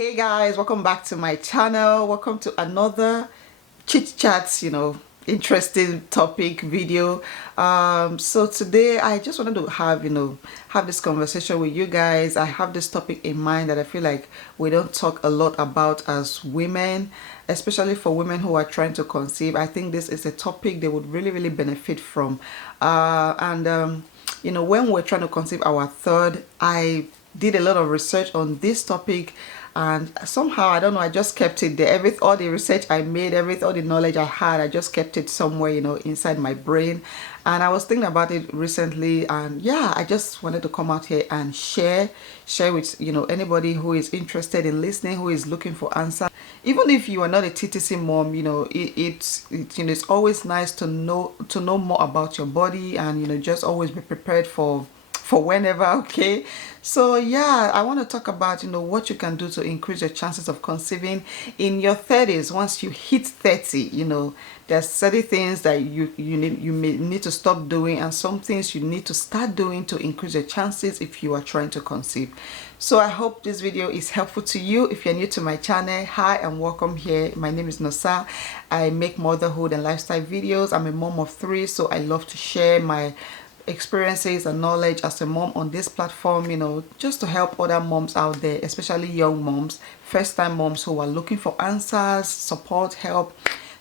Hey guys, welcome back to my channel. Welcome to another chit chats, interesting topic video. So today I just wanted to have this conversation with you guys. I have this topic in mind that I feel like we don't talk a lot about as women, especially for women who are trying to conceive. I think this is a topic they would really benefit from. When we're trying to conceive our third, I did a lot of research on this topic, and somehow I don't know, I just kept it there. All the research I made, all the knowledge I had, I just kept it somewhere, inside my brain. And I was thinking about it recently, and yeah, I just wanted to come out here and share with anybody who is interested in listening, who is looking for answers. Even if you are not a TTC mom, it's always nice to know more about your body, and just always be prepared for whenever. Okay, so yeah, I want to talk about what you can do to increase your chances of conceiving in your 30s. Once you hit 30, there's certain things that you may need to stop doing, and some things you need to start doing to increase your chances if you are trying to conceive. So I hope this video is helpful to you. If you're new to my channel, hi and welcome here. My name is Nosa. I make motherhood and lifestyle videos. I'm a mom of 3, so I love to share my experiences and knowledge as a mom on this platform, just to help other moms out there, especially young moms, first-time moms who are looking for answers, support, help.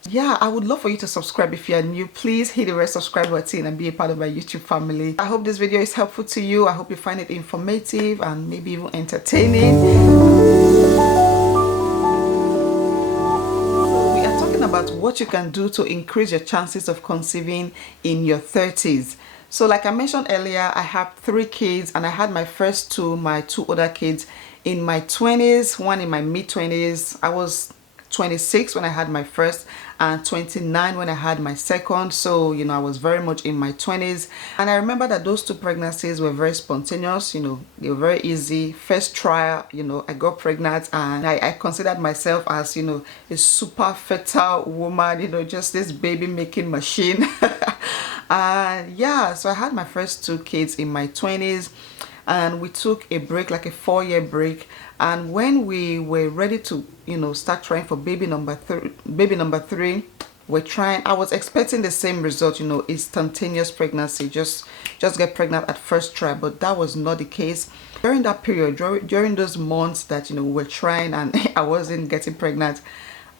Yeah, I would love for you to subscribe if you are new. Please hit the red subscribe button and be a part of my YouTube family. I hope this video is helpful to you. I hope you find it informative and maybe even entertaining. We are talking about what you can do to increase your chances of conceiving in your 30s. So like I mentioned earlier, I have 3 kids, and I had my first 2, my 2 other kids in my 20s, one in my mid-20s. I was 26 when I had my first and 29 when I had my second. So I was very much in my 20s, and I remember that those 2 pregnancies were very spontaneous. They were very easy. First trial, I got pregnant, and I considered myself as a super fertile woman, just this baby making machine. And yeah, so I had my first 2 kids in my 20s, and we took a break, like a 4-year break. And when we were ready to start trying for baby number 3, we're trying. I was expecting the same result, instantaneous pregnancy, just get pregnant at first try, but that was not the case. During that period, during those months that we were trying and I wasn't getting pregnant,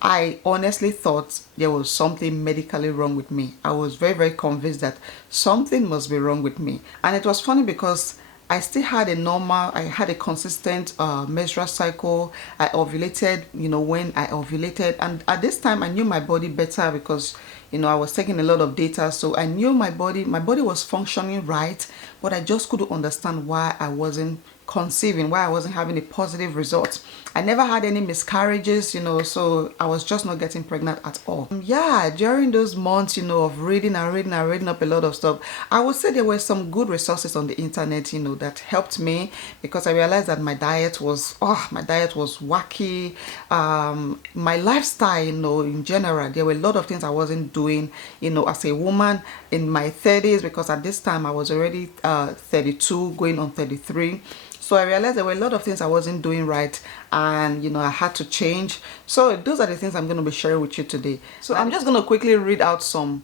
I honestly thought there was something medically wrong with me. I was very convinced that something must be wrong with me. And it was funny because I still had I had a consistent menstrual cycle. I ovulated, when I ovulated. And at this time, I knew my body better because, I was taking a lot of data. So I knew my body was functioning right, but I just couldn't understand why I wasn't conceiving, why I wasn't having a positive result. I never had any miscarriages, so I was just not getting pregnant at all. Yeah, during those months, of reading up a lot of stuff, I would say there were some good resources on the internet, that helped me, because I realized that my diet was wacky. My lifestyle, in general, there were a lot of things I wasn't doing, as a woman in my 30s, because at this time I was already 32, going on 33. So I realized there were a lot of things I wasn't doing right, and I had to change. So those are the things I'm going to be sharing with you today. So I'm just going to quickly read out some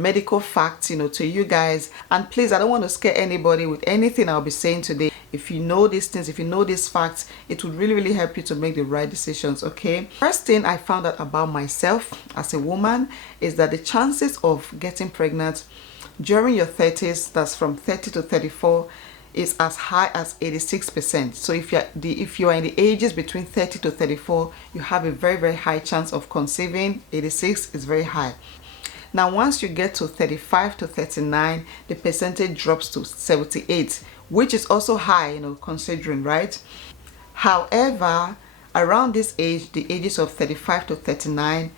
medical facts, to you guys. And please, I don't want to scare anybody with anything I'll be saying today. If you know these things, if you know these facts, it would really help you to make the right decisions, okay? First thing I found out about myself as a woman is that the chances of getting pregnant during your 30s, that's from 30 to 34, is as high as 86%. So if you are in the ages between 30 to 34, you have a very high chance of conceiving. 86 is very high. Now once you get to 35 to 39, the percentage drops to 78, which is also high, considering, right? However, around this age, the ages of 35 to 39,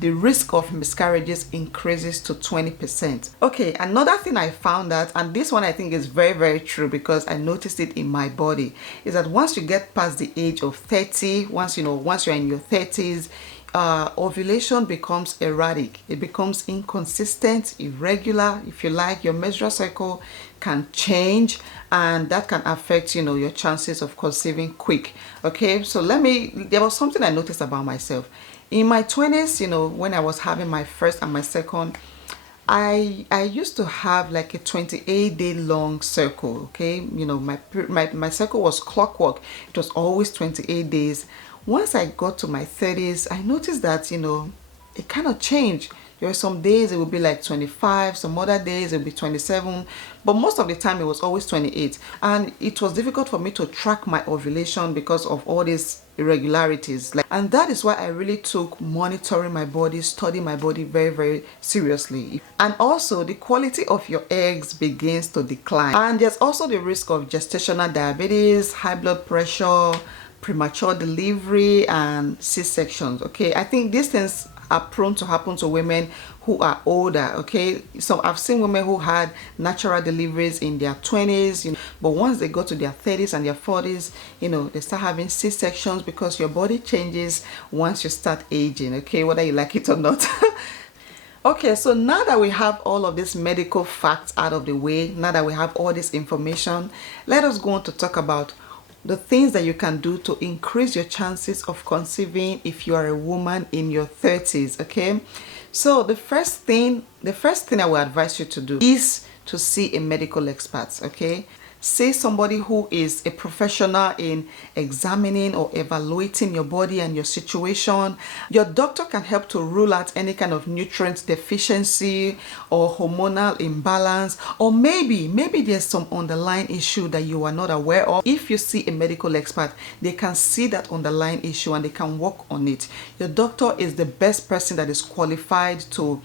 the risk of miscarriages increases to 20%. Okay, another thing I found out, and this one I think is very true because I noticed it in my body, is that once you get past the age of 30, once you're in your 30s, ovulation becomes erratic, it becomes inconsistent, irregular, if you like. Your menstrual cycle can change, and that can affect, you know, your chances of conceiving quick. Okay, so there was something I noticed about myself in my 20s. You know, when I was having my first and my second, I used to have like a 28-day long cycle. Okay, you know, my cycle was clockwork. It was always 28 days. Once I got to my 30s, I noticed that, you know, it kind of changed. There were some days it would be like 25, some other days it would be 27, but most of the time it was always 28. And it was difficult for me to track my ovulation because of all these irregularities. And that is why I really took monitoring my body, studying my body very, very seriously. And also the quality of your eggs begins to decline. And there's also the risk of gestational diabetes, high blood pressure, premature delivery, and C-sections. Okay, I think these things are prone to happen to women who are older. Okay, so I've seen women who had natural deliveries in their 20s, you know, but once they go to their 30s and their 40s, you know, they start having C-sections because your body changes once you start aging. Okay, whether you like it or not. Okay, so now that we have all of these medical facts out of the way, now that we have all this information, let us go on to talk about the things that you can do to increase your chances of conceiving if you are a woman in your 30s. Okay, so the first thing I will advise you to do is to see a medical expert. Okay, see somebody who is a professional in examining or evaluating your body and your situation. Your doctor can help to rule out any kind of nutrient deficiency or hormonal imbalance, or maybe there's some underlying issue that you are not aware of. If you see a medical expert, they can see that underlying issue and they can work on it. Your doctor is the best person that is qualified to,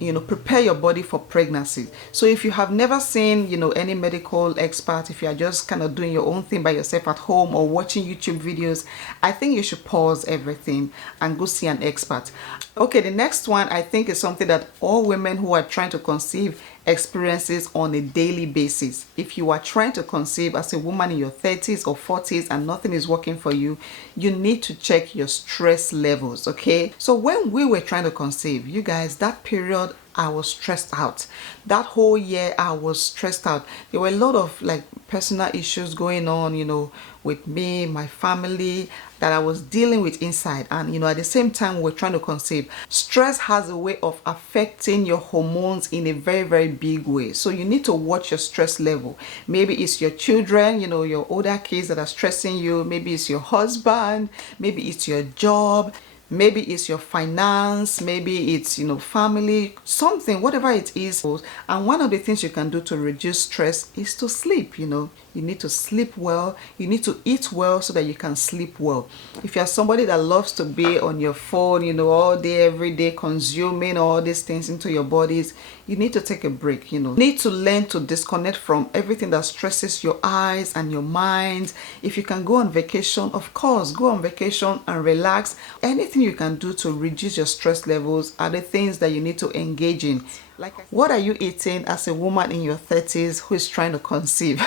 you know, prepare your body for pregnancy. So if you have never seen, you know, any medical expert, if you are just kind of doing your own thing by yourself at home or watching YouTube videos, I think you should pause everything and go see an expert. Okay, the next one I think is something that all women who are trying to conceive experiences on a daily basis. If you are trying to conceive as a woman in your 30s or 40s and nothing is working for you, you need to check your stress levels. Okay, so when we were trying to conceive, you guys, that period I was stressed out. That whole year I was stressed out. There were a lot of like personal issues going on, you know, with me, my family, that I was dealing with inside. And you know, at the same time we're trying to conceive. Stress has a way of affecting your hormones in a very, very big way. So you need to watch your stress level. Maybe it's your children, you know, your older kids that are stressing you. Maybe it's your husband, maybe it's your job, maybe it's your finance, maybe it's, you know, family, something, whatever it is. And one of the things you can do to reduce stress is to sleep. You know, you need to sleep well, you need to eat well so that you can sleep well. If you're somebody that loves to be on your phone, you know, all day every day, consuming all these things into your bodies, you need to take a break. You know, you need to learn to disconnect from everything that stresses your eyes and your mind. If you can go on vacation, of course, go on vacation and relax. Anything you can do to reduce your stress levels are the things that you need to engage in. Like, what are you eating as a woman in your 30s who is trying to conceive?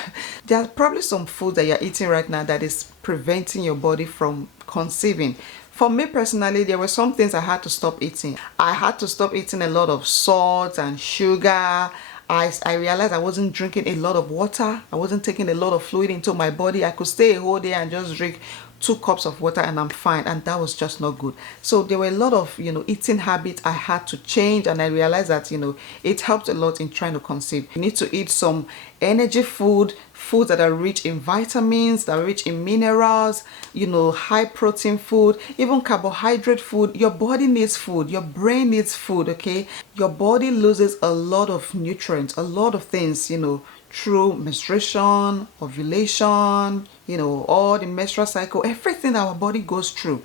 There are probably some food that you're eating right now that is preventing your body from conceiving. For me personally, there were some things I had to stop eating. I had to stop eating a lot of salt and sugar. I realized I wasn't drinking a lot of water. I wasn't taking a lot of fluid into my body. I could stay a whole day and just drink 2 cups of water and I'm fine, and that was just not good. So there were a lot of, you know, eating habits I had to change, and I realized that, you know, it helped a lot in trying to conceive. You need to eat some energy foods that are rich in vitamins, that are rich in minerals, you know, high protein food, even carbohydrate food. Your body needs food, your brain needs food. Okay, your body loses a lot of nutrients, a lot of things, you know, through menstruation, ovulation, you know, all the menstrual cycle, everything our body goes through.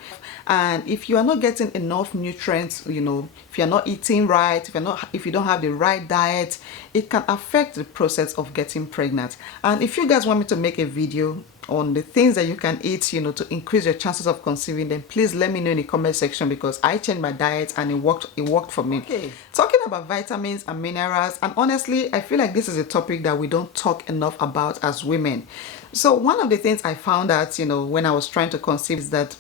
And if you are not getting enough nutrients, you know, if you're not eating right, if you don't have the right diet, it can affect the process of getting pregnant. And if you guys want me to make a video on the things that you can eat, you know, to increase your chances of conceiving, then please let me know in the comment section, because I changed my diet and it worked for me. Okay, talking about vitamins and minerals, and honestly I feel like this is a topic that we don't talk enough about as women. So one of the things I found out, you know, when I was trying to conceive is that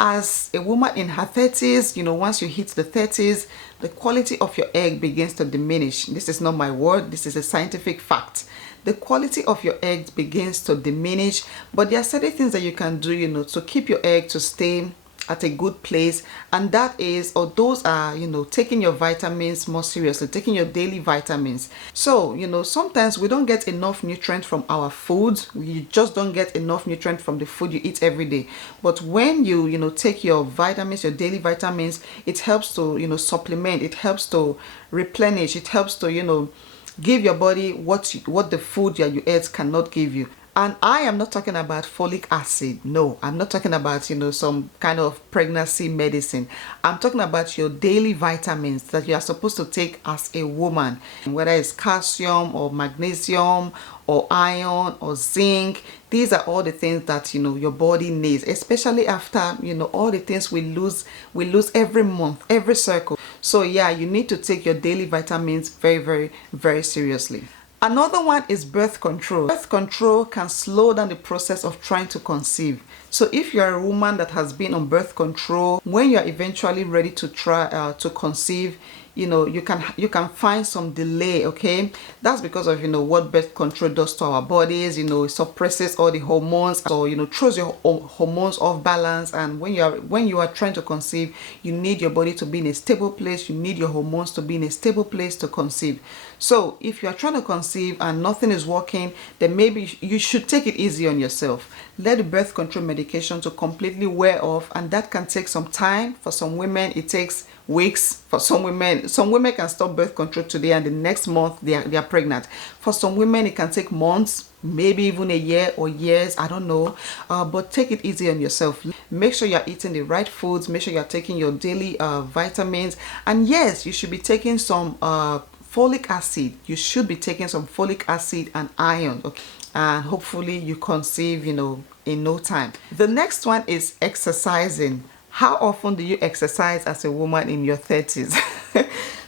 As a woman in her 30s, once you hit the 30s, the quality of your egg begins to diminish. This is not my word, this is a scientific fact. The quality of your egg begins to diminish, but there are certain things that you can do, to keep your egg to stay at a good place, and that is, or those are, taking your vitamins more seriously, taking your daily vitamins. So sometimes we don't get enough nutrient from our food. You just don't get enough nutrient from the food you eat every day. But when you take your vitamins, your daily vitamins, it helps to supplement, it helps to replenish, it helps to give your body what the food that you eat cannot give you. And I am not talking about folic acid. No, I'm not talking about, some kind of pregnancy medicine. I'm talking about your daily vitamins that you are supposed to take as a woman, whether it's calcium or magnesium or iron or zinc. These are all the things that, your body needs, especially after, all the things we lose every month, every cycle. So yeah, you need to take your daily vitamins very, very, very seriously. Another one is birth control. Birth control can slow down the process of trying to conceive. So if you're a woman that has been on birth control, when you're eventually ready to try to conceive, you can find some delay. Okay, that's because of what birth control does to our bodies. It suppresses all the hormones, or throws your hormones off balance. And when you are trying to conceive, you need your body to be in a stable place. You need your hormones to be in a stable place to conceive. So if you are trying to conceive and nothing is working, then maybe you should take it easy on yourself. Let the birth control medication to completely wear off, and that can take some time. For some women, it takes weeks. For some women can stop birth control today and the next month they are pregnant. For some women, it can take months, maybe even a year or years, I don't know. But take it easy on yourself. Make sure you're eating the right foods. Make sure you're taking your daily vitamins. And yes, you should be taking some folic acid. You should be taking some folic acid and iron. Okay, and hopefully you conceive, in no time. The next one is exercising. How often do you exercise as a woman in your 30s?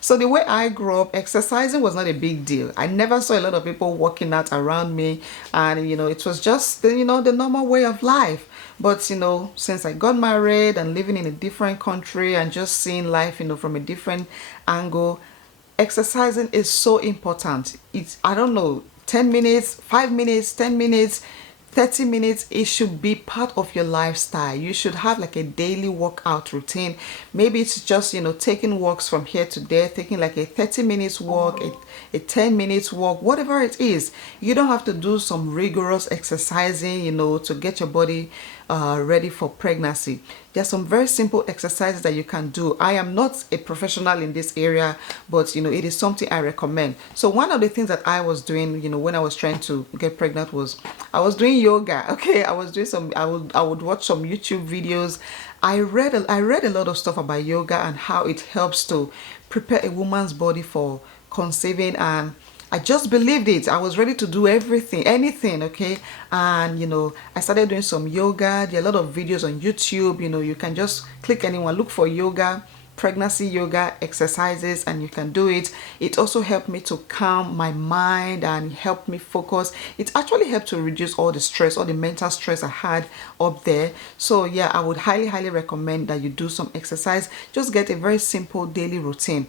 So the way I grew up, exercising was not a big deal. I never saw a lot of people working out around me, and it was just the normal way of life. But since I got married and living in a different country and just seeing life from a different angle, exercising is so important. It's, I don't know, 10 minutes, 5 minutes, 10 minutes, 30 minutes, it should be part of your lifestyle. You should have like a daily workout routine. Maybe it's just, taking walks from here to there, taking like a 30 minutes walk, a 10 minutes walk, whatever it is. You don't have to do some rigorous exercising, to get your body ready for pregnancy. There's some very simple exercises that you can do. I am not a professional in this area, but it is something I recommend. So one of the things that I was doing, when I was trying to get pregnant, was I was doing yoga. Okay, I was doing some, I would watch some YouTube videos. I read a lot of stuff about yoga and how it helps to prepare a woman's body for conceiving, and I just believed it. I was ready to do everything, anything, okay? And, I started doing some yoga. There are a lot of videos on YouTube. You can just click anyone, look for yoga, pregnancy yoga exercises, and you can do it. It also helped me to calm my mind and help me focus. It actually helped to reduce all the stress, all the mental stress I had up there. So yeah, I would highly recommend that you do some exercise. Just get a very simple daily routine.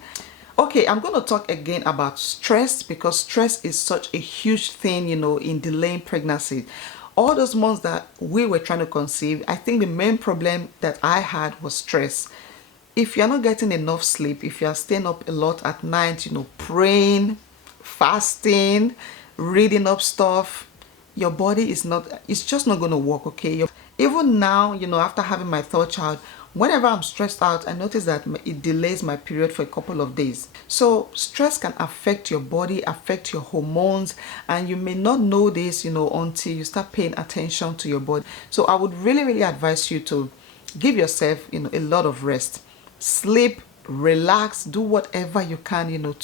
Okay, I'm going to talk again about stress, because stress is such a huge thing, in delaying pregnancy. All those months that we were trying to conceive, I think the main problem that I had was stress. If you're not getting enough sleep, if you're staying up a lot at night, praying, fasting, reading up stuff, your body it's just not going to work, okay? Even now, after having my third child, whenever I'm stressed out, I notice that it delays my period for a couple of days. So stress can affect your body, affect your hormones, and you may not know this, until you start paying attention to your body. So I would really advise you to give yourself, a lot of rest. Sleep, relax, do whatever you can,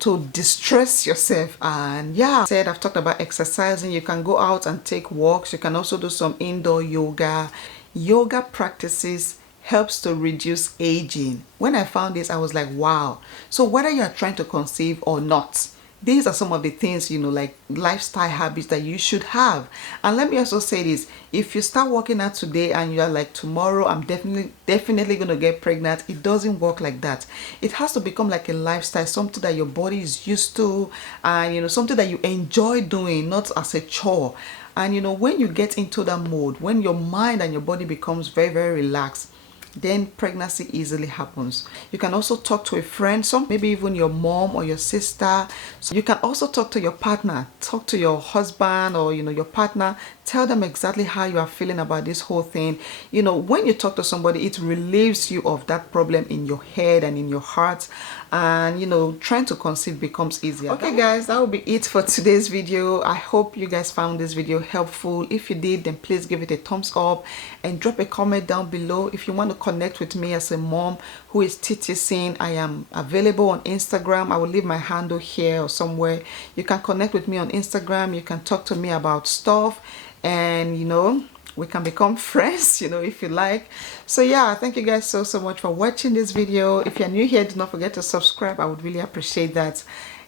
to distress yourself. And yeah, I've talked about exercising. You can go out and take walks. You can also do some indoor yoga. Yoga practices helps to reduce aging. When I found this, I was like, wow. So whether you're trying to conceive or not, these are some of the things, you know, like lifestyle habits that you should have. And let me also say this: if you start working out today and you're like, tomorrow I'm definitely going to get pregnant, it doesn't work like that. It has to become like a lifestyle, something that your body is used to, and you know, something that you enjoy doing, not as a chore. And you know, when you get into that mode, when your mind and your body becomes very relaxed, then pregnancy easily happens. You can also talk to a friend, some maybe even your mom or your sister. So you can also talk to your partner, talk to your husband or you know, your partner. Tell them exactly how you are feeling about this whole thing. You know, when you talk to somebody, it relieves you of that problem in your head and in your heart, and you know, trying to conceive becomes easier. Okay guys, that will be it for today's video. I hope you guys found this video helpful. If you did, then please give it a thumbs up and drop a comment down below. If you want to connect with me as a mom who is TTCing, I am available on Instagram. I will leave my handle here or somewhere. You can connect with me on Instagram. You can talk to me about stuff, and you know, we can become friends, you know, if you like. So yeah, thank you guys so much for watching this video. If you're new here, do not forget to subscribe. I would really appreciate that,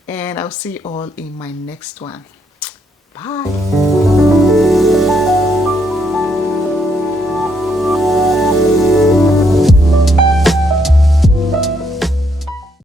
and I'll see you all in my next one. Bye.